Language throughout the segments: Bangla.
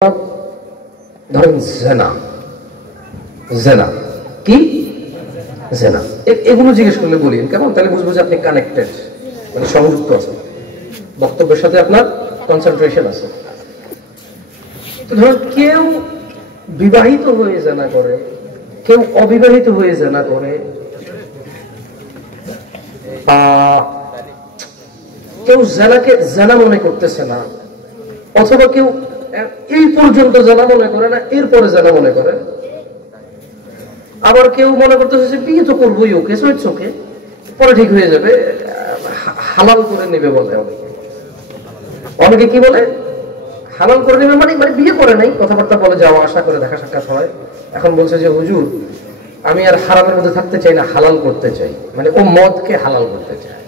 ধরেন জেনা জেনা কি জেনা এগুলো জিজ্ঞেস করলে বলেন কেমন, তাহলে বুঝবো যে আপনি কানেক্টেড, মানে সংযুক্ত আছেন, বক্তব্যের সাথে আপনার কনসেন্ট্রেশন আছে। তো ধরুন কেউ বিবাহিত হয়ে জেনা করে, কেউ অবিবাহিত হয়ে জেনা করে, কেউ জেনাকে জেনা মনে করতেছে না, অথবা কেউ এই পর্যন্ত জেনা মনে করে না, এরপরে জেনা মনে করে, আবার কেউ মনে করতেছে যে বিয়ে তো করবোই, ওকে সোয়েটস ওকে, পরে ঠিক হয়ে যাবে, হালাল করে নেবে বলে অনেকে। অনেকে কি বলে হালাল করে নেবে, মানে মানে বিয়ে করে নাই, কথাবার্তা বলে, যাওয়া আসা করে, দেখা সাক্ষাৎ হয়, এখন বলছে যে হুজুর আমি আর হারামের মধ্যে থাকতে চাই না, হালাল করতে চাই, মানে ও মদকে হালাল করতে চায়।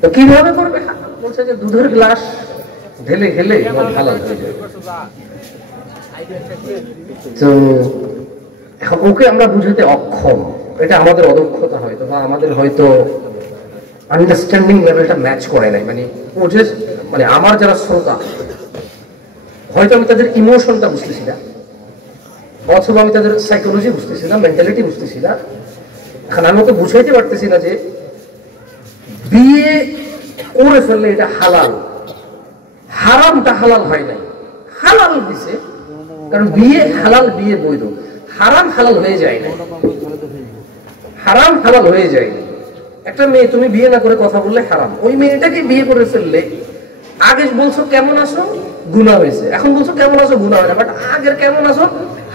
তো কিভাবে করবে? বলছে যে দুধের গ্লাস ঢেলে ঢেলে হালাল হয়ে যাবে। তো এখন ওকে আমরা বুঝাতে অক্ষম, এটা আমাদের অদক্ষতা হয়তো, বা আমাদের হয়তো আন্ডারস্ট্যান্ডিং লেভেলটা ম্যাচ করে নাই। মানে ও যে মানে আমার যারা শ্রোতা, হয়তো আমি তাদের ইমোশনটা বুঝতেছি না, অথবা আমি তাদের সাইকোলজি বুঝতেছি না, মেন্টালিটি বুঝতেছি না। এখন আমি ওকে বুঝাইতে পারতেছি না যে বিয়ে করে ফেললে এটা হালাল, হারামটা হালাল হয় নাই, হালাল দিছে, কারণ বিয়ে হালাল, বিয়ে বৈধ, হারাম হালাল হয়ে যায় না, হারাম হালাল হয়ে যায় না। একটা মেয়ে তুমি বিয়ে না করে কথা বললে হারাম, ওই মেয়েটাকে বিয়ে করে ফেললে আগে বলছো কেমন আছো গুনাহ হয়েছে, এখন বলছো কেমন আছো গুনাহ হয় না, বাট আগের কেমন আছো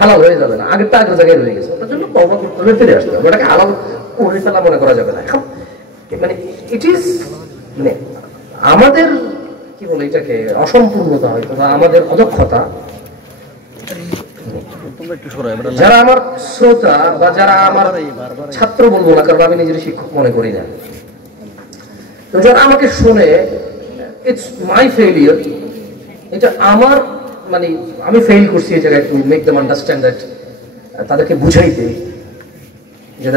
হালাল হয়ে যাবে না, আগেরটা আগের জায়গায় রয়ে গেছে, ওটার জন্য তওবা করতে হবে, ফিরে আসতে হবে, ওটাকে হালাল করে ফেলা মনে করা যাবে না। এখন মানে ইট ইজ মানে আমাদের কি বলে এটাকে অসম্পূর্ণতা হয়তো, বা আমাদের অদক্ষতা। যারা আমার শ্রোতা বা যারা আমার ছাত্র বলবো না, কারণ আমি নিজের শিক্ষক মনে করি না, তো যারা আমাকে শুনে, ইটস মাই ফেইলিয়ার, এটা আমার মানে আমি ফেইল করছি এই জায়গায় to make them understand that, তাদেরকে বুঝাইতে। যে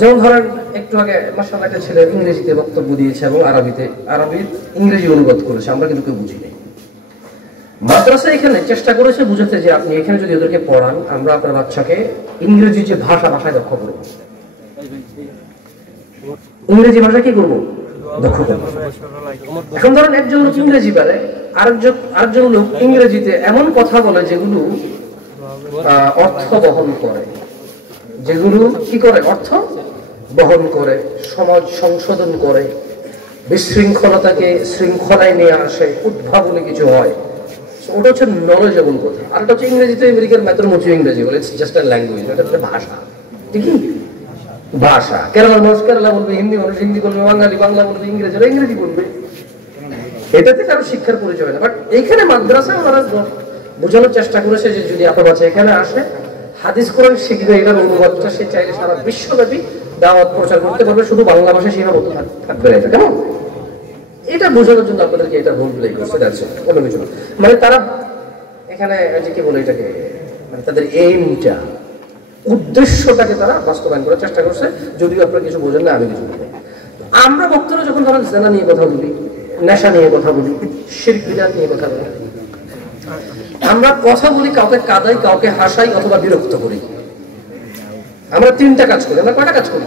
যেমন ধরেন একটু আগে মাশাআল্লাহ একটা ছেলে ইংরেজিতে বক্তব্য দিয়েছে এবং আরবির ইংরেজি অনুবাদ করেছে, আমরা কিন্তু কেউ বুঝি নাই। মাদ্রাসা এখানে চেষ্টা করেছে বুঝাতে যে আপনি এখানে যদি ওদেরকে পড়ান, আমরা আপনার বাচ্চাকে ইংরেজি যে ভাষায় দক্ষ করবো, ইংরেজি ভাষা কি করবো দক্ষ করবো। এখন ধরেন একজন লোক ইংরেজি পারে, আরেকজন লোক ইংরেজিতে এমন কথা বলে যেগুলো অর্থ বহন করে, যেগুলো কি করে অর্থ বহন করে, সমাজ সংশোধন করে, বিশৃঙ্খলতাকে শৃঙ্খলায় নিয়ে আসে, উদ্ভাবনী কিছু হয়, ওটা হচ্ছে নলেজেবল কথা। আর এটা হচ্ছে ইংরেজিতে আমেরিকার ম্যাথমুচি ইংরেজি বলে, ইটস জাস্ট আ ল্যাঙ্গুয়েজ, এটা হচ্ছে ভাষা, ঠিকই ভাষা। কেরালার মানুষ কেরালা বলবে, হিন্দি মানুষ হিন্দি বলবে, বাঙালি বাংলা বলবে, ইংরেজিরা ইংরেজি বলবে, এটাতে কারো শিক্ষার পরিচয় হয় না। বাট এইখানে মাদ্রাসায় ওনারা বোঝানোর চেষ্টা করেছে যে যদি আপনার বাচ্চা এখানে আসে, হাদিস কোরআন শিখবে, এটার অনুবাদটা সে চাইলে সারা বিশ্বব্যাপী দাওয়াত প্রচার করতে পারবে, শুধু বাংলা ভাষায় সীমাবদ্ধ থাকবে না। এটা কেমন, এটা বোঝানোর জন্য আপনাদেরকে এটা রোল প্লে করছে, কোনো কিছু না। মানে তারা এখানে যে কি বলে এটাকে, মানে তাদের এইমটা, উদ্দেশ্যটাকে তারা বাস্তবায়ন করার চেষ্টা করছে, যদিও আপনারা কিছু বোঝেন না, আমি কিছু বলি। আমরা বক্তারা যখন ধরেন জেনা নিয়ে কথা বলি, নেশা নিয়ে কথা বলি, শিরক বিদআত নিয়ে কথা বলি, আমরা কথা বলি কাউকে কাঁদাই, কাউকে হাসাই, অথবা বিরক্ত করি। আমরা তিনটা কাজ করি। আমরা কয়টা কাজ করি?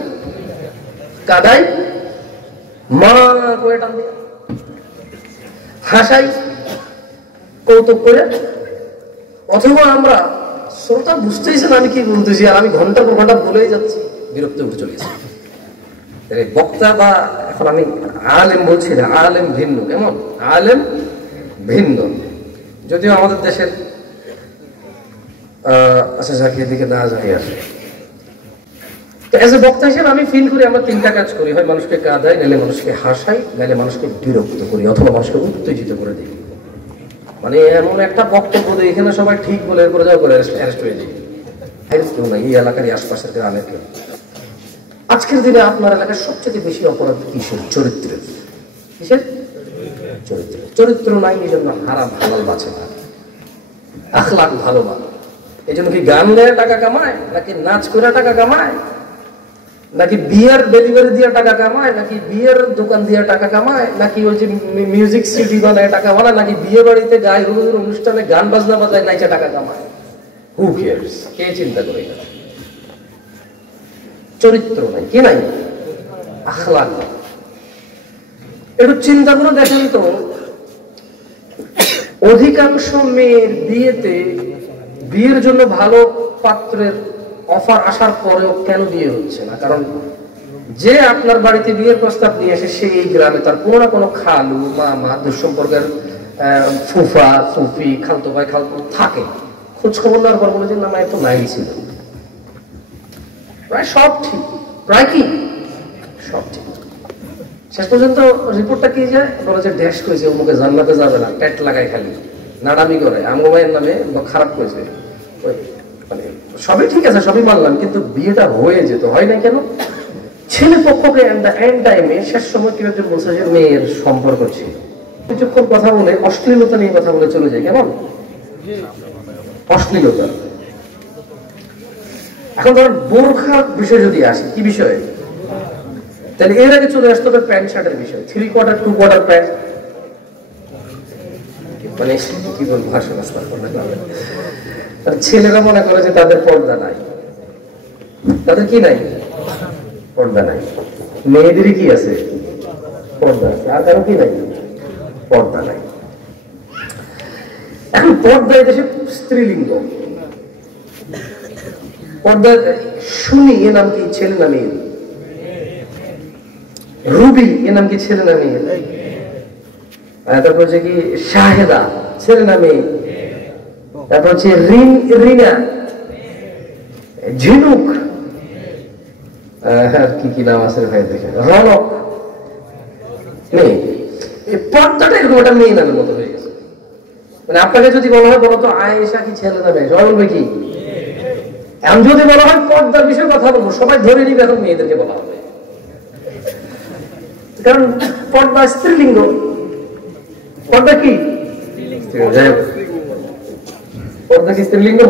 কাঁদাই, মা করে টান দিয়ে, হাসাই কৌতুক করে, অথবা আমরা শ্রোতা বুঝতেইছেন আমি কি বলতেছি, আর আমি ঘন্টার পর ঘন্টা বলেই যাচ্ছি, বিরক্ত উঠে চলে গেছি। বক্তা বা এখন আমি আলেম বলছি না, আলেম ভিন্ন, কেমন আলেম ভিন্ন, যদিও আমাদের দেশের আচ্ছা জাকির দিকে না যাই আসে। তো এজ এ বক্তা হিসেবে আমি ফিল করি আমরা তিনটা কাজ করি, হয় মানুষকে কাঁদাই, নাহলে মানুষকে হাসাই, নাহলে মানুষকে বিরক্ত করি, অথবা মানুষকে উত্তেজিত করে দিই। মানে এমন একটা বক্তব্য দিই এখানে সবাই ঠিক বলে করে যাওয়া করে অ্যারেস্ট হয়ে যাই, কেউ না, এই এলাকার আশপাশের গ্রামের কেউ। আজকের দিনে আপনার এলাকার সবচেয়ে বেশি অপরাধ কিসের? চরিত্রের। কিসের? চরিত্র। চরিত্র নাই, এই জন্য হারাম হালাল বাঁচে না, আখলাক ভালো না। এই জন্য কি গান গায়ে টাকা কামায়, নাকি নাচ করে টাকা কামায়, নাকি বিয়ের ডেলিভারি দিয়ে টাকা কামায়, নাকি বিয়ের দোকান দিয়ে টাকা কামায়, নাকি ওই যে মিউজিক সিডি বানায় টাকা বানায়, নাকি বিয়ে বাড়িতে গায়ে হলুদের অনুষ্ঠানে গান বাজনা বাজায় নাইচা টাকা কামায়? হু কেয়ারস? কে চিন্তা করে? চরিত্র নাই, কি নাই? আখলাক নাই। একটু চিন্তা করে দেখেন তো, অধিকাংশ মেয়ের বিয়েতে বিয়ের জন্য ভালো পাত্রের অফার আসার পরেও কেন বিয়ে হচ্ছে না? কারণ যে আপনার বাড়িতে বিয়ের প্রস্তাব নিয়ে এসে সে এই গ্রামে তার কোনো না কোনো খালু, মামা, দুঃসম্পর্কের ফুফা, ফুফি, খালতো ভাই, খালতো থাকে। খোঁজ খবর নেওয়ার পর বলে যে না, এত নাই ছিল। প্রায় সব ঠিক, প্রায় কি সব ঠিক। শেষ পর্যন্ত রিপোর্টটা কি যায়, বলে যে ড্যাশ করেছে, অমুকে জান্নাতে যাবে না, পেট লাগায় খালি নাড়ামি করে, আমগো ভাইয়ের নামে খারাপ করেছে। মানে সবই ঠিক আছে, সবই মানলাম, কিন্তু বিয়েটা হয়ে যেত, হয় না কেন? ছেলে পক্ষকে এন্ড টাইমে শেষ সময় কেউ একজন বলছে যে মেয়ের সম্পর্ক ছিল। কিছুক্ষণ কথা বলে অশ্লীলতা নিয়ে কথা বলে চলে যায়, কেমন অশ্লীলতা। এখন ধর বোরখার বিষয় যদি আসে, কি বিষয়ে? তাহলে এর আগে চলে আসতে হবে প্যান্ট শার্টের বিষয়, 3 কোয়ার্টার 2 কোয়ার্টার প্যান্ট। মানে কি বলবো, ভাষা রাস্তা করলে ছেলেরা মনে করে যে তাদের পর্দা নাই, তাদের কি নাই? পর্দা নাই। মেয়েদেরই কি আছে? পর্দা আছে। আর কারো কি নাই? পর্দা নাই। এখন পর্দা এদেশে স্ত্রীলিঙ্গ। পর্দা শুনি, এ নাম কি ছেলে না মেয়ে? রুবি, এ নাম কি ছেলে না মেয়ে? তারপর হচ্ছে কি শাহেদা, ছেলে না মেয়ে? তারপর হচ্ছে রিনা, ঝিনুক, কি কি নাম আছে ভাই দেখে, রনক, মেয়ে। এই পর্দাটা এরকম একটা মেয়ে নামের মতো হয়ে গেছে। মানে আপনাকে যদি বলা হয় বলো তো আয়েশা কি ছেলে না মেয়ে, সবাই বলবে কি? এখন যদি বলা হয় পর্দার বিষয়ে কথা বলবো, সবাই ধরে নিবে এখন মেয়েদেরকে বলা হবে, কারণ পর্দা স্ত্রীলিঙ্গ। পর্দা কি? পর্দা কি স্ত্রীলিঙ্গ?